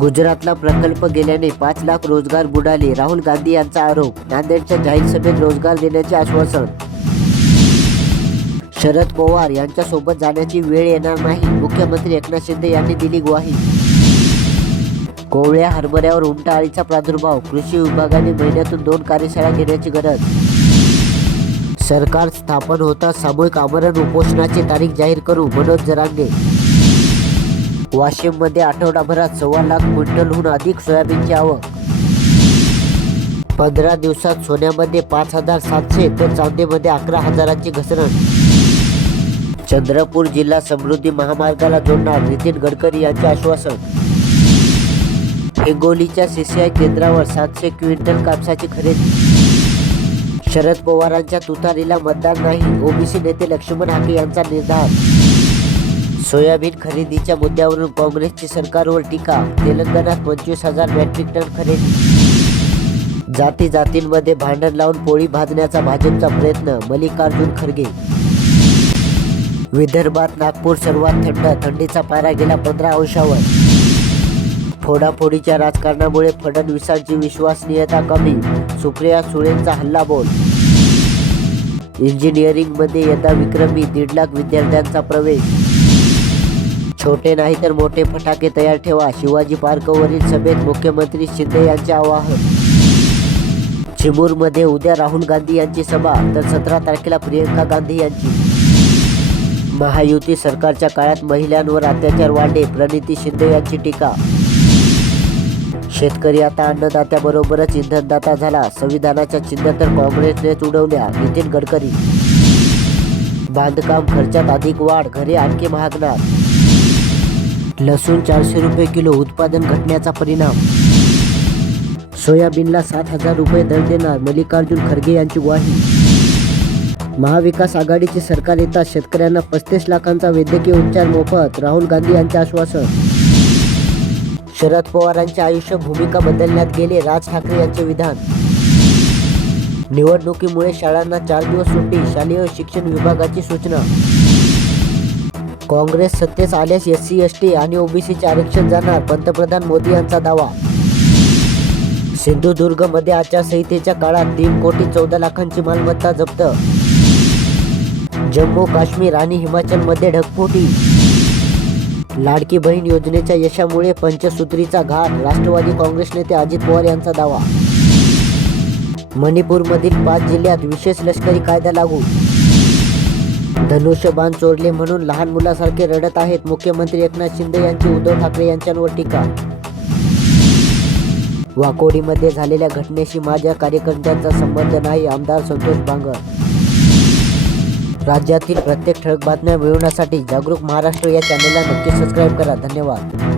गुजरातला प्रकल्प गेल्याने पाच लाख रोजगार बुडाले राहुल गांधी यांचा आरोप नांदेडच्या जाहीर सभेत रोजगार देण्याचे आश्वासन. शरद पवार यांच्या सोबत जाण्याची वेळ येणार नाही मुख्यमंत्री एकनाथ शिंदे यांनी दिली ग्वाही. कोवळ्या हरभऱ्यावर उंटअळीचा प्रादुर्भाव कृषी विभागाने महिन्यातून दोन कार्यशाळा घेण्याची गरज. सरकार स्थापन होता सामूहिक आमरण उपोषणाची तारीख जाहीर करू मनोज जरांगे. वाशिममध्ये आठवडाभरात सव्वा लाख क्विंटलहून अधिक सोयाबीनची आवक. पंधरा दिवसात सोन्यामध्ये पाच हजार सातशे तर चांदीमध्ये अकरा हजारांची घसरण. चंद्रपूर जिल्हा समृद्धी महामार्गाला जोडणार नितीन गडकरी यांचे आश्वासन. हिंगोलीच्या सीसीआय केंद्रावर सातशे क्विंटल कापसाची खरेदी. शरद पवारांच्या तुतारीला मतदान नाही ओबीसी नेते लक्ष्मण हाके यांचा निर्धार. सोयाबीन खरेदीच्या मुद्द्यावरून काँग्रेसची सरकारवर टीका तेलंगणात पंचवीस हजार मेट्रिक टन खरेदी. जाती जातींमध्ये भांडण लावून पोळी भाजण्याचा भाजपचा प्रयत्न मल्लिकार्जुन खरगे. विदर्भात नागपूर सर्वात थंड थंडीचा पारा गेला पंधरा अंशावर. फोडाफोडीच्या राजकारणामुळे फडणवीसांची विश्वसनीयता कमी सुप्रिया सुळेंचा हल्लाबोल इंजिनिअरिंगमध्ये यंदा विक्रमी दीड लाख विद्यार्थ्यांचा प्रवेश. छोटे नाही तर मोठे फटाके तयार ठेवा. शिवाजी पार्कवरील सभेत मुख्यमंत्री शिंदे यांचे आवाहन. चिमूरमध्ये उद्या राहुल गांधी यांची सभा तर सतरा तारखेला प्रियंका गांधी यांची. महायुती सरकारच्या काळात महिलांवर अत्याचार वाढले प्रणिती शिंदे यांची टीका. शेतकरी आता अन्नदात्याबरोबरच इंधनदाता झाला. संविधानाच्या चिन्ह तर काँग्रेसनेच उडवल्या नितीन गडकरी. बांधकाम खर्चात अधिक वाढ घरे आणखी महागणार. लसूण चारशे रुपये किलो उत्पादन घटण्याचा परिणाम. सोयाबीनला सात हजार रुपये दर देणार मल्लिकार्जुन खरगे यांची ग्वाही. महाविकास आघाडीचे सरकार येतात शेतकऱ्यांना पस्तीस लाखांचा वैद्यकीय उपचार मोफत राहुल गांधी यांचे आश्वासन. शरद पवारांचे आयुष्य भूमिका बदलण्यात गेले राज ठाकरे यांचे विधान. निवडणुकीमुळे शाळांना चार दिवस सुट्टी शालेय शिक्षण विभागाची सूचना. काँग्रेस सत्तेस आल्यास एस सी एस टी आणि ओबीसीचे आरक्षण जाणार पंतप्रधान मोदी यांचा दावा. सिंधुदुर्गमध्ये आचारसंहितेच्या काळात तीन कोटी चौदा लाखांची मालमत्ता जप्त. जम्मू काश्मीर आणि हिमाचलमध्ये ढगफोटी. लाडकी बहीण योजनेच्या यशामुळे पंचसूत्रीचा घाट राष्ट्रवादी काँग्रेस नेते अजित पवार यांचा दावा. मणिपूरमधील पाच जिल्ह्यात विशेष लष्करी कायदा लागू. धनुष्यबाण चोरले म्हणून लहान मुलासारखे रडत आहेत मुख्यमंत्री एकनाथ शिंदे यांची उद्धव ठाकरे यांच्यावर टीका. वाकोडीमध्ये झालेल्या घटनेशी माझ्या कार्यकर्त्यांचा संबंध नाही आमदार संतोष बांगर. राज्यातील प्रत्येक ठळक बातम्या मिळवण्यासाठी जागरूक महाराष्ट्र या चॅनलला नक्की सबस्क्राईब करा. धन्यवाद.